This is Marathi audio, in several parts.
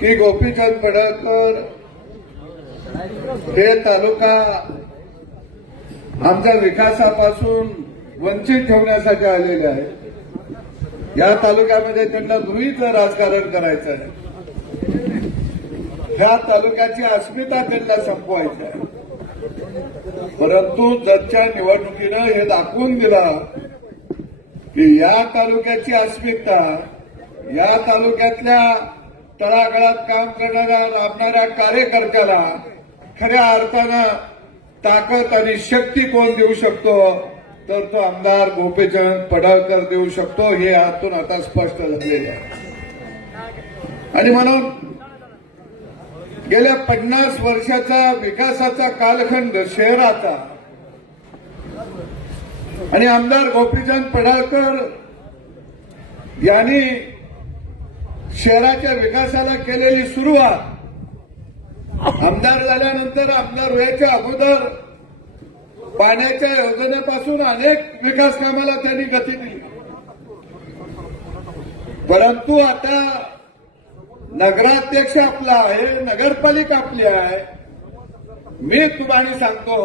की गोपीचंद पडळकर हे तालुका आमच्या विकासापासून वंचित ठेवण्यासाठी आलेले आहे. या तालुक्यामध्ये त्यांना गृहीचं राजकारण करायचं आहे. ह्या तालुक्याची अस्मिता त्यांना संपवायची आहे. परंतु जतच्या निवडणुकीनं हे दाखवून दिलं की या तालुक्याची अस्मिता, या तालुक्यातल्या तळागाळात काम करणाऱ्या राबणाऱ्या कार्यकर्त्याला खऱ्या अर्थानं ताकद आणि शक्ती कोण देऊ शकतो, तर तो आमदार गोपीचंद पडळकर देऊ शकतो. हे यातून आता स्पष्ट झालेले आहे. आणि म्हणून गेल्या 50 वर्षाचा विकासाचा कालखंड शहराचा आणि आमदार गोपीचंद पडळकर यांनी शहराच्या विकासाला केलेली सुरुवात, आमदार झाल्यानंतर आमदार व्हायच्या अगोदर पाण्याच्या योजनेपासून अनेक विकास कामाला त्यांनी गती दिली. परंतु आता नगराध्यक्ष आपला आहे, नगरपालिका आपली आहे. मी तुम्हाला सांगतो,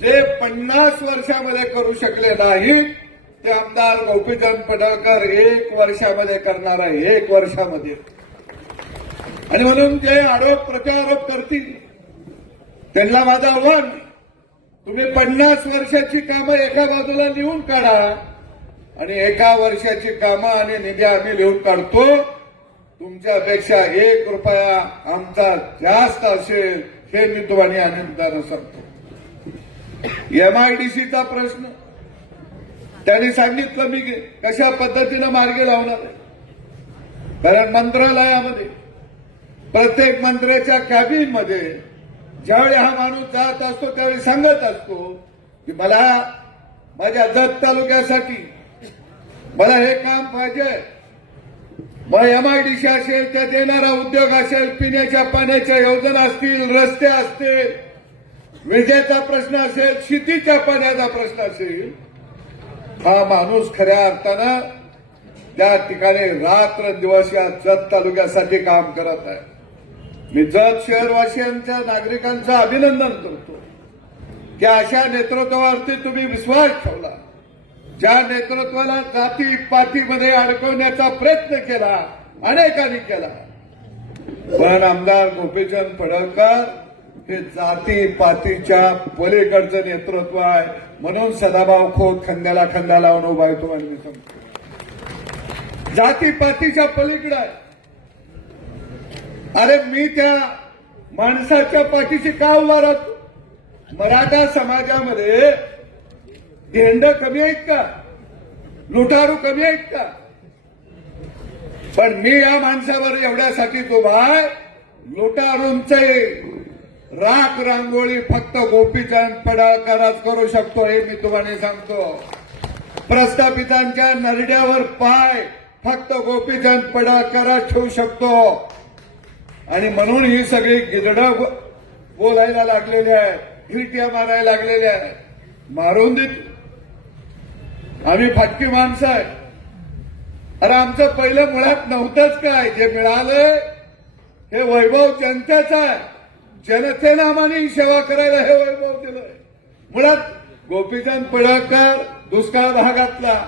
जे 50 वर्षामध्ये करू शकले नाही ते आमदार गोपीचंद पडळकर 1 वर्षामध्ये करणार आहे. 1 वर्षामध्ये. आणि म्हणून जे आरोप प्रत्यारोप करतील त्यांना माझं आव्हान, तुम्ही 50 वर्षाची कामं एका बाजूला लिहून काढा आणि 1 वर्षाची कामं आणि निधी आम्ही लिहून काढतो. तुमच्यापेक्षा 1 रुपया आमचा जास्त असेल हे मी तुम्हाला आनंदानं सांगतो. एमआयडीसीचा प्रश्न त्यांनी सांगितलं मी कशा पद्धतीनं मार्गी लावणार आहे. कारण मंत्रालयामध्ये प्रत्येक मंत्र्याच्या कॅबिनमध्ये ज्यावेळी हा माणूस जात असतो त्यावेळी सांगत असतो की मला माझ्या जत तालुक्यासाठी मला हे काम पाहिजे. मग एमआयडीसी असेल, त्यात येणारा उद्योग असेल, पिण्याच्या पाण्याच्या योजना असतील, रस्ते असतील, विजेचा प्रश्न असेल, शेतीच्या पाण्याचा प्रश्न असेल, हा माणूस खऱ्या अर्थानं त्या ठिकाणी रात्र दिवस या जत तालुक्यासाठी काम करत आहे. मी जत शहरवासियांच्या नागरिकांचं अभिनंदन करतो की अशा नेतृत्वावरती तुम्ही विश्वास ठेवला. ज्या नेतृत्वाला जाती पातीमध्ये अडकवण्याचा प्रयत्न केला अनेकांनी केला, पण आमदार गोपीचंद पडळकर हे जाती पातीच्या पलीकडचं नेतृत्व आहे. म्हणून सदाभाऊ खोत खंद्याला खंदा लावून उभा आहे. तुम्हाला मी सांगतो, जाती पातीच्या पलीकडे आहे. अरे मी त्या माणसाच्या पाठीशी का उभा राहतो? मराठा समाजामध्ये धेंड कमी आहेत का? लुटारू कमी आहेत का? पण मी या माणसावर एवढ्यासाठीच उभा आहे, लुटारूंचे राख रांगोळी फक्त गोपीचंद पडळकरच करू शकतो हे मी तुम्हाला सांगतो. प्रस्थापितांच्या नरड्यावर पाय फक्त गोपीचंद पडळकरच ठेवू शकतो. आणि म्हणून ही सगळी गिधडं बोलायला लागलेली आहे, हिरट्या मारायला लागलेली आहे. मारून देत, आम्ही फाटकी माणसं आहे. अरे आमचं पहिलं मुळात नव्हतंच काय, जे मिळालंय हे वैभव जनतेचं आहे. जनतेनं आम्हाला सेवा करायला हे वैभव दिलंय. मुळात गोपीचंद पडळकर दुष्काळ भागातला,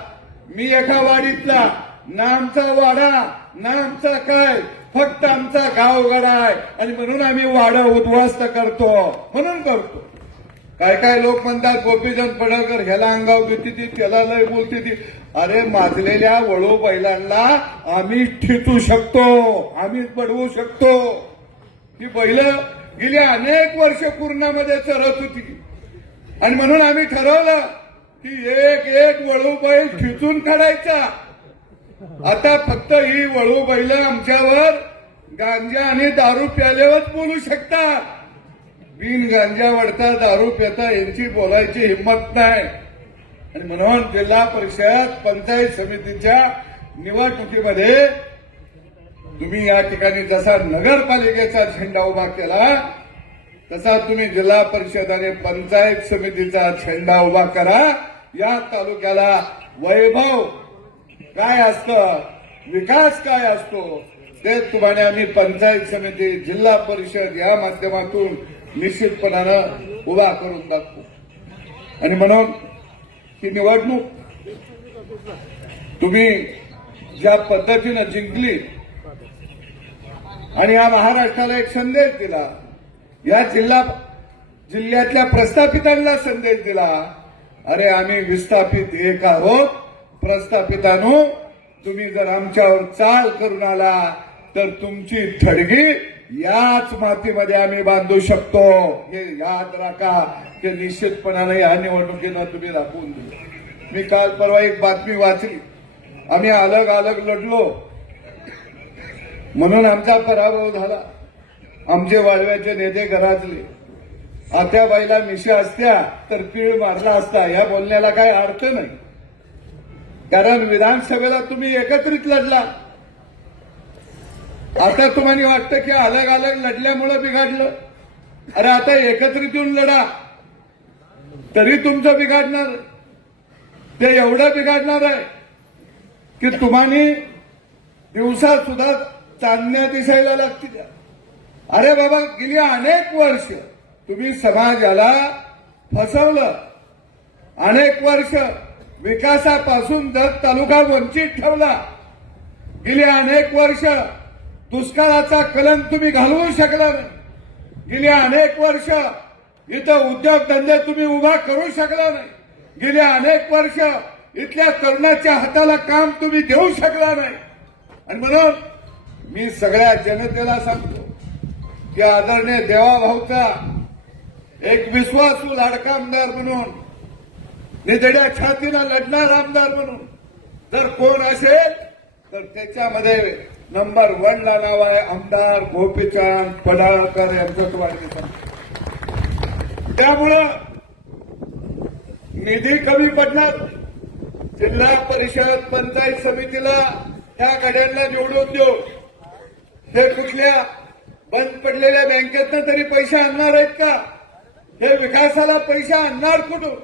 मी एका वाडीतला, ना आमचा वाडा ना आमचा काय, फक्त आमचा गावगाडा आहे. आणि म्हणून आम्ही वाडा उद्ध्वस्त करतो, म्हणून करतो. काय काय लोक म्हणतात गोपीचंद पडळकर ह्याला अंगाव घेते ती, त्याला लय बोलते ती. अरे माजलेल्या वळू बैलांना आम्ही ठेचू शकतो, आम्ही पडवू शकतो. ती बैल गेली अनेक वर्ष पूर्णामध्ये चरत होती आणि म्हणून आम्ही ठरवलं की एक एक वळू बैल ठेचून काढायचा. आता फक्त ही वळू बैल आमच्यावर गांजा आणि दारू प्यायल्यावर बोलू शकतात. बिन गांजा वडता दारू पिता यांची बोलायची हिंमत नाही. आणि म्हणून जिल्हा परिषद पंचायत समितीच्या निवडणुकीमध्ये तुम्ही या ठिकाणी जसा नगरपालिकेचा झेंडा उभा केला तसा तुम्ही जिल्हा परिषद आणि पंचायत समितीचा झेंडा उभा करा. या तालुक्याला वैभव काय असतं, विकास काय असतो ते तुम्हाला आम्ही पंचायत समिती, जिल्हा परिषद या माध्यमातून निश्चितपणानं उभा करून दाखवू. आणि म्हणून ही निवडणूक तुम्ही ज्या पद्धतीनं जिंकली आणि या महाराष्ट्राला एक संदेश दिला, या जिल्ह्यातल्या प्रस्थापितांना संदेश दिला, अरे आम्ही विस्थापित एक आहोत, प्रस्थापितांनो तुम्ही जर आमच्यावर चाल करून आला तर तुमची थडगी याच मातीमध्ये आम्ही बांधू शकतो. हे याद राखा, ते निश्चितपणाने या निवडणुकीला तुम्ही दाखवून दिलं. मी काल परवा एक बातमी वाचली, आम्ही अलग अलग लढलो म्हणून आमचा पराभव झाला, आमचे वाळव्याचे नेते गराजले, आत्याबाईला मिशा असत्या तर पीळ मारला असता. या बोलण्याला काही अर्थ नाही, कारण विधानसभेला तुम्ही एकत्रित लढला. आता तुम्हाला वाटतं की अलग अलग लढल्यामुळे बिघडलं. अरे आता एकत्रित येऊन लढा तरी तुमचं बिघडणार. ते एवढं बिघडणार आहे की तुम्हाला दिवसा सुद्धा चांदण्या दिसायला लागतील. अरे बाबा, गेली अनेक वर्ष तुम्ही समाजाला फसवलं, अनेक वर्ष विकासापासून जत तालुका वंचित ठेवला, गेली अनेक वर्ष दुष्काळाचा कलंक तुम्ही घालवू शकला नाही, गेली अनेक वर्ष इथं उद्योगधंदे तुम्ही उभा करू शकला नाही, गेली अनेक वर्ष इथल्या तरुणाच्या हाताला काम तुम्ही देऊ शकला नाही. आणि म्हणून मी सगळ्या जनतेला सांगतो की आदरणीय देवाभाऊचा एक विश्वासू लाडका आमदार म्हणून, निधड्या छातीनं लढणार आमदार म्हणून जर कोण असेल तर त्याच्यामध्ये नंबर 1 ला नाव आहे आमदार गोपीचंद पडळकर यांचं. तुम्हाला त्यामुळं निधी कमी पडणार. जिल्हा परिषद पंचायत समितीला त्या गाड्यांना निवडून देऊ. हे कुठल्या बंद पडलेल्या बँकेतनं तरी पैसे आणणार आहेत का? हे विकासाला पैसे आणणार कुठून?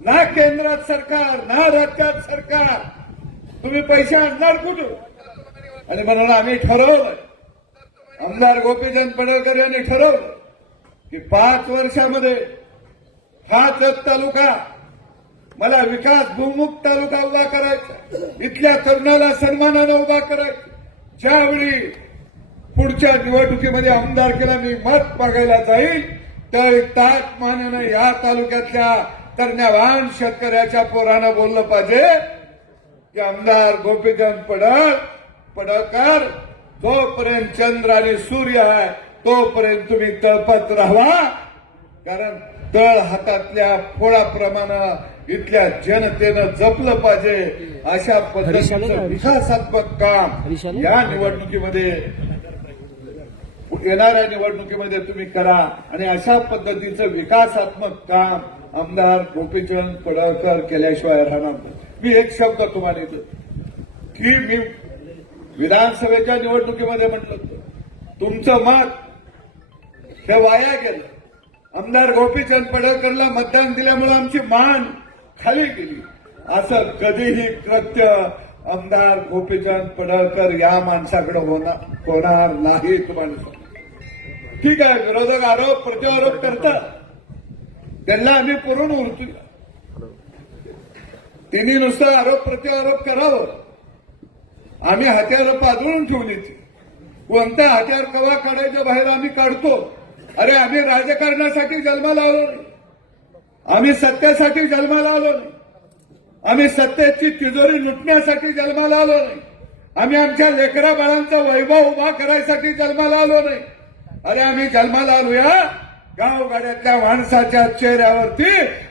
ना केंद्रात सरकार ना राज्यात सरकार. तुम्ही पैसे आणणार कुठून? आणि म्हणून आम्ही ठरवलं, आमदार गोपीचंद पडळकर यांनी ठरवलं की 5 वर्षामध्ये हा जत तालुका मला विकास भूमुक्त तालुका उभा करायचा, इथल्या तरुणाला सन्मानानं उभा करायचा. ज्यावेळी पुढच्या निवडणुकीमध्ये आमदारकीला मी मत मागायला जाईल तर ताट मानेनं या तालुक्यातल्या तरण्यावान शेतकऱ्याच्या पोरानं बोललं पाहिजे की आमदार गोपीचंद पडळकर जोपर्यंत चंद्र आणि सूर्य आहे तोपर्यंत तुम्ही तळपत राहावा, कारण तळ हातातल्या फोळाप्रमाणे इथल्या जनतेनं जपलं पाहिजे. अशा पद्धतीचं विकासात्मक काम या निवडणुकीमध्ये, येणाऱ्या निवडणुकीमध्ये तुम्ही करा. आणि अशा पद्धतीचं विकासात्मक काम आमदार गोपीचंद पडळकर केल्याशिवाय राहणार नाही. मी एक शब्द तुम्हाला देतो की मी विधानसभेच्या निवडणुकीमध्ये म्हटलं तुमचं मत हे वाया गेलं. आमदार गोपीचंद पडळकरला मतदान दिल्यामुळे आमची मान खाली गेली. असं कधीही कृत्य आमदार गोपीचंद पडळकर या माणसाकडे होणार नाही. तुम्हाला ठीक आहे, विरोधक आरोप प्रत्यारोप करतात, त्यांना आम्ही पुरून उरतो. त्यांनी नुसतं आरोप प्रत्यारोप करावं, आम्ही हत्यारं पाजळून ठेवली. कोणत्या हत्यार कवा काढायचं बाहेर आम्ही काढतो. अरे आम्ही राजकारणासाठी जन्माला आलो नाही, आम्ही सत्तेसाठी जन्माला आलो नाही, आम्ही सत्तेची तिजोरी लुटण्यासाठी जन्माला आलो नाही, आम्ही आमच्या लेकरा बाळांचा वैभव उभा करायसाठी जन्माला आलो नाही. अरे आम्ही जन्माला आलोया गावगाड्यातल्या माणसाच्या चेहऱ्यावरती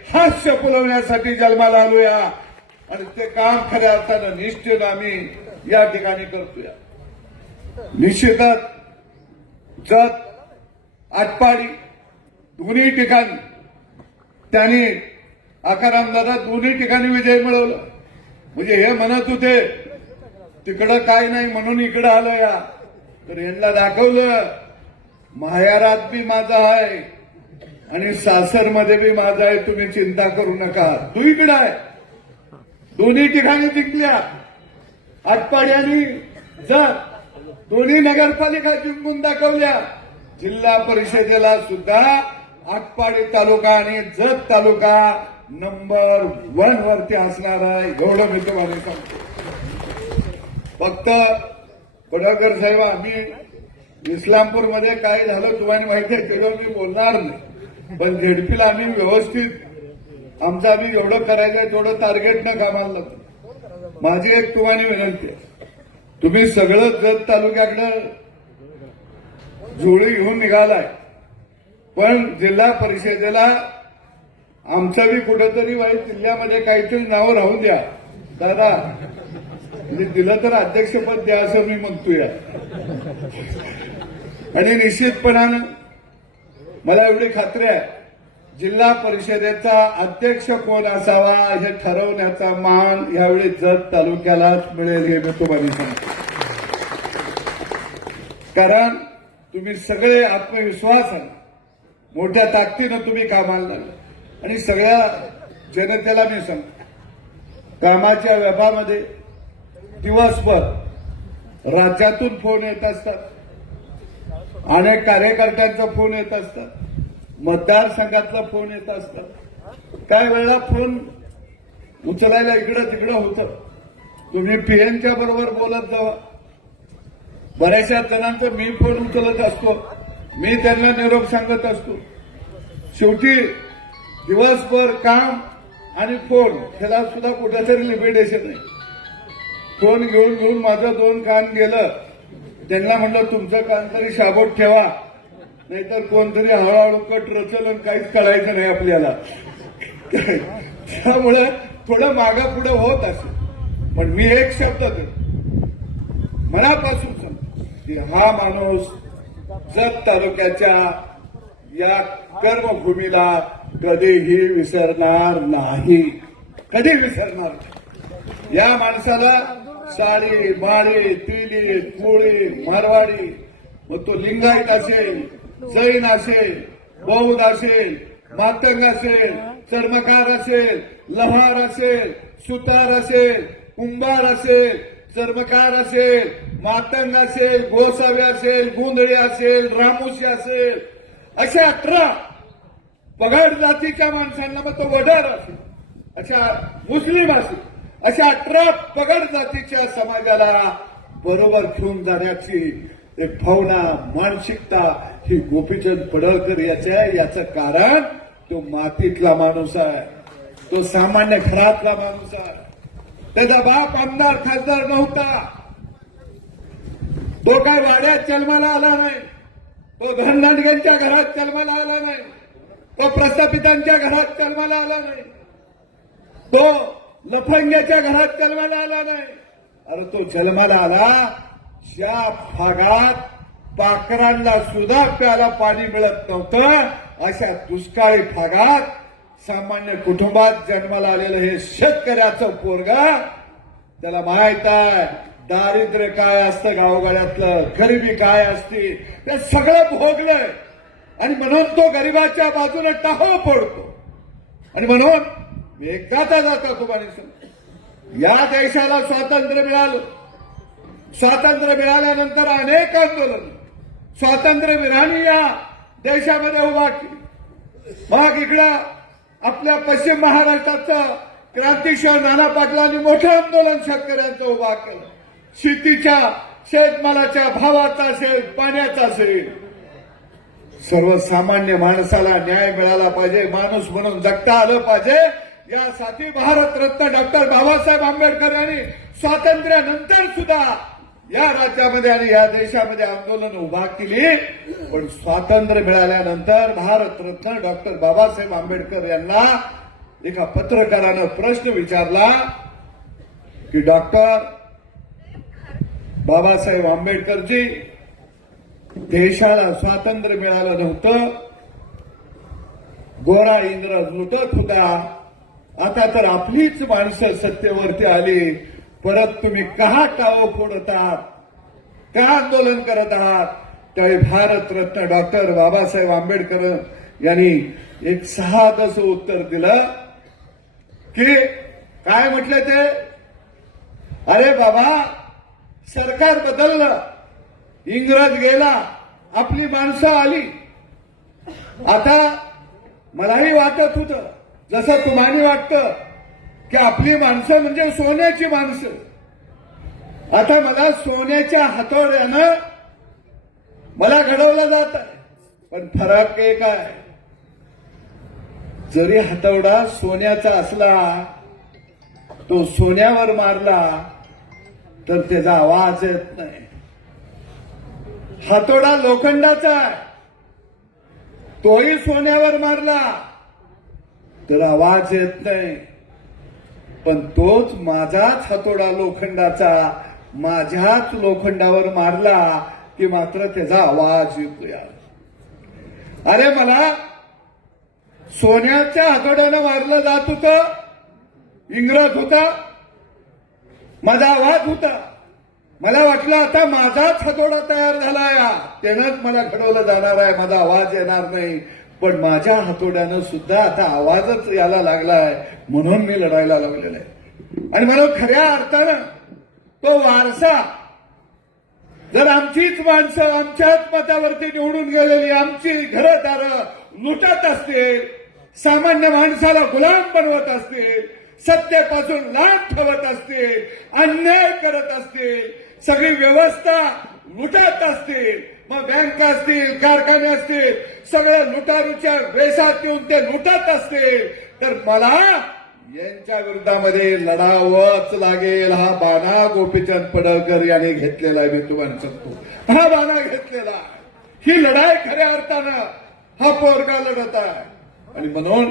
हास्य फुलवण्यासाठी जन्माला आलोया. आणि ते काम खऱ्या अर्थानं निश्चित आम्ही या ठिकाणी करतोय. निश्चितच जत आटपाडी दोन्ही ठिकाणी त्यांनी आकारामदादा दोन्ही ठिकाणी विजय मिळवला. म्हणजे हे म्हणत होते तिकडं काय नाही म्हणून इकडं आलं या, तर यांना दाखवलं माहेरात बी माझा आहे आणि सासरमध्ये बी माझा आहे, तुम्ही चिंता करू नका. तू इकडं आहे. दोन्ही ठिकाणी जिंकल्या आटपाडी आणि जत. दोन्ही नगरपालिका जिंकून दाखवल्या. जिल्हा परिषदेला सुद्धा आटपाडी तालुका आणि जत तालुका नंबर 1 वरती असणार आहे, एवढं मी तुम्हाला सांगतो. फक्त पडळकर साहेब, आम्ही इस्लामपूरमध्ये काय झालं तुम्हाला माहिती आहे, त्याच्यावर मी बोलणार नाही. पण झेडपीला आम्ही व्यवस्थित आमचं आम्ही एवढं करायचं तेवढं टार्गेट न कामाला लागतो. माझी एक तुम्हाला विनंती आहे, तुम्ही सगळं जत तालुक्याकडे जोडी घेऊन निघालाय, पण जिल्हा परिषदेला आमचं बी कुठंतरी वाईट जिल्ह्यामध्ये काहीतरी नावं राहू द्या दादा. म्हणजे दिलं तर अध्यक्षपद द्या असं मी म्हणतोय. आणि निश्चितपणानं मला एवढी खात्री आहे, जिल्हा परिषदेचा अध्यक्ष कोण असावा हे ठरवण्याचा मान यावेळी जत तालुक्यालाच मिळेल हे मी तुम्हाला सांगतो. कारण तुम्ही सगळे आत्मविश्वासाने मोठ्या ताकदीनं तुम्ही कामाला लागले. आणि सगळ्या जनतेला मी सांगतो, कामाच्या व्यापामध्ये दिवसभर राज्यातून फोन येत असतात, अनेक कार्यकर्त्यांचा फोन येत असतात, मतदारसंघातला फोन येत असतात. काही वेळेला फोन उचलायला इकडं तिकडं होतं. तुम्ही पीएमच्या बरोबर बोलत जावा. बऱ्याचशा जणांचं मी फोन उचलत असतो, मी त्यांना निरोप सांगत असतो. शेवटी दिवसभर काम आणि फोन त्याला सुद्धा कुठेतरी लिमिटेशन आहे. फोन घेऊन घेऊन माझं 2 कान गेलं. त्यांना म्हणलं तुमचं कान तरी शाबूत ठेवा, नाहीतर कोणतरी हळूहळू कट रचल आणि काहीच कळायचं नाही आपल्याला. त्यामुळे थोडं मागं पुढं होत असेल, पण मी एक शब्द मनापासून सांगतो की हा माणूस जत तालुक्याच्या या कर्मभूमीला कधीही विसरणार नाही, कधी विसरणार नाही. या माणसाला साडी माळी तिली मुळी मारवाडी, मग तो लिंगायत असेल, जैन असेल, बौद्ध असेल, मातंग असेल, चर्मकार असेल, लहार असेल, सुतार असेल, कुंभार असेल, चर्मकार असेल, मातंग असेल, गोसावी असेल, गुंधळी असेल, रामोशी असेल, अशा 18 पगड जातीच्या माणसांना, मग तो वडार असेल, अशा मुस्लिम असेल, अशा 18 पगड जातीच्या समाजाला बरोबर घेऊन जाण्याची एक भावना, मानसिकता ही गोपीचंद पडळकर याचं कारण तो मातीतला माणूस आहे, तो सामान्य घरातला माणूस आहे. त्याचा बाप आमदार खासदार नव्हता, तो काय वाड्यात जन्माला आला नाही, तो धनदांडग्यांच्या घरात जन्माला आला नाही, तो प्रस्थापितांच्या घरात जन्माला आला नाही, तो लफंग्याच्या घरात जन्माला आला नाही. अरे तो जन्माला आला ज्या भागात पाखरांना सुद्धा प्याला पाणी मिळत नव्हतं, अशा दुष्काळी भागात सामान्य कुटुंबात जन्माला आलेलं हे शेतकऱ्याचं पोरगा, त्याला माहित आहे दारिद्र्य काय असतं, गावगाड्यातलं गरिबी काय असते, ते सगळं भोगलंय. आणि म्हणून तो गरिबाच्या बाजूने टाहो फोडतो. आणि म्हणून मी एकदाचा जाता तुम्हाला सांगतो, या देशाला स्वातंत्र्य मिळालं. स्वातंत्र्य मिळाल्यानंतर अनेक आंदोलन स्वातंत्र्यवीरांनी या देशामध्ये उभा केली. मग इकडं आपल्या पश्चिम महाराष्ट्राचं क्रांतिशह नाना पाटलांनी मोठं आंदोलन शेतकऱ्यांचं उभा केलं. शेतीच्या शेतमालाच्या भावाचा असेल, पाण्याचा असेल, सर्वसामान्य माणसाला न्याय मिळाला पाहिजे, माणूस म्हणून जगता आलं पाहिजे, यासाठी भारतरत्न डॉक्टर बाबासाहेब आंबेडकर यांनी स्वातंत्र्यानंतर सुद्धा या राज्यामध्ये आणि या देशामध्ये आंदोलन उभा केली. पण स्वातंत्र्य मिळाल्यानंतर भारतरत्न डॉक्टर बाबासाहेब आंबेडकर यांना एका पत्रकारानं प्रश्न विचारला की डॉक्टर बाबासाहेब आंबेडकरजी, देशाला स्वातंत्र्य मिळालं नव्हतं, गोरा इंग्रज लुटत होता, आता तर आपलीच माणसं सत्तेवरती आली, परत तुम्ही का टाळो फोडत आहात, का आंदोलन करत आहात? त्यावेळी भारतरत्न डॉक्टर बाबासाहेब आंबेडकर यांनी एक साधंसं उत्तर दिलं की काय म्हटलं ते, अरे बाबा सरकार बदललं इंग्रज गेला, आपली माणसं आली. आता मलाही वाटत होतं, जसं तुम्हाला वाटतं की आपली माणसं म्हणजे सोन्याची माणसं. आता मला सोन्याच्या हातोड्यानं मला घडवलं जात आहे. पण फरक एक आहे, जरी हातोडा सोन्याचा असला, तो सोन्यावर मारला तर त्याचा आवाज येत नाही. हातोडा लोखंडाचा आहे, तोही सोन्यावर मारला तर आवाज येत नाही. पण तोच माझाच हातोडा लोखंडाचा माझ्याच लोखंडावर मारला की मात्र त्याचा आवाज येतो. यार, अरे मला सोन्याच्या हातोड्यानं मारलं जात होतं, इंग्रज होता, माझा आवाज होता. मला वाटलं आता माझाच हातोडा तयार झालाय, त्यानंच मला घडवलं जाणार आहे, माझा आवाज येणार नाही. पण माझ्या हातोड्यानं सुद्धा आता आवाजच यायला लागलाय, म्हणून मी लढायला लागलेला आहे. आणि म्हणून खऱ्या अर्थानं तो वारसा, जर आमचीच माणसं आमच्याच मतावरती निवडून गेलेली आमची घरदारं लुटत असतील, सामान्य माणसाला गुलाम बनवत असतील, सत्तेपासून लांब ठेवत असतील, अन्याय करत असतील, सगळी व्यवस्था लुटत असतील, मग बँका असतील, कारखाने असतील, सगळ्या लुटारूच्या वेशात येऊन ते लुटत असतील, तर मला यांच्या विरोधामध्ये लढावंच लागेल. हा बाणा गोपीचंद पडळकर यांनी घेतलेला आहे. मी तुम्हाला सांगतो, हा बाणा घेतलेला आहे. ही लढाई खऱ्या अर्थानं हा पोरगा लढत आहे. आणि म्हणून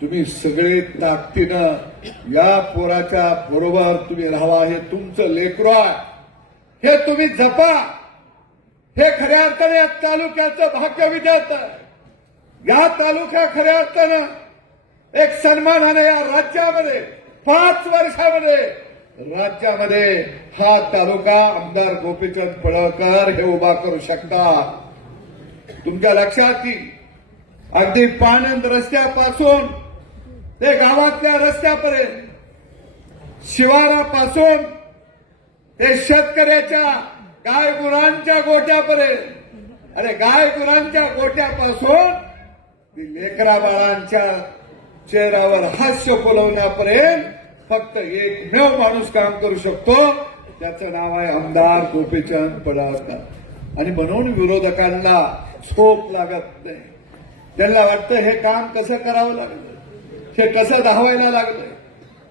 तुम्ही सगळे ताकदीनं या पोराच्या बरोबर तुम्ही राहावा. हे तुमचं लेकरू आहे, हे तुम्ही जपा. हे खऱ्या अर्थाने या तालुक्याचं भाग्य विधात आहे. या तालुक्या खऱ्या अर्थानं एक सन्मानाने या राज्यामध्ये 5 वर्षामध्ये राज्यामध्ये हा तालुका आमदार गोपीचंद पडळकर हे उभा करू शकतात. तुमच्या लक्षात येईल, अगदी पाणंद रस्त्यापासून ते गावातल्या रस्त्यापर्यंत, शिवारापासून ते शेतकऱ्याच्या गाय गुरांच्या गोट्यापर्यंत, अरे गाय गुरांच्या गोट्यापासून लेकरा बाळांच्या चेहऱ्यावर हास्य फुलवण्यापर्यंत फक्त एकमेव माणूस काम करू शकतो, त्याचं नाव आहे आमदार गोपीचंद पडळकर. आणि म्हणून विरोधकांना झोप लागत नाही. त्यांना वाटतं हे काम कसं करावं लागलं, हे कसं धावायला लागलं,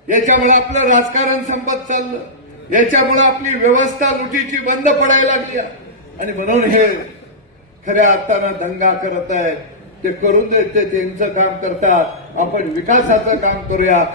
याच्यामुळे आपलं राजकारण संपत चाललं, याच्यामुळे आपली व्यवस्था लुटीची बंद पडायला लागली. आणि म्हणून हे खऱ्या अर्थानं दंगा करत आहेत. ते करून देत, ते त्यांचं काम करतात. आपण विकासाचं काम करूया.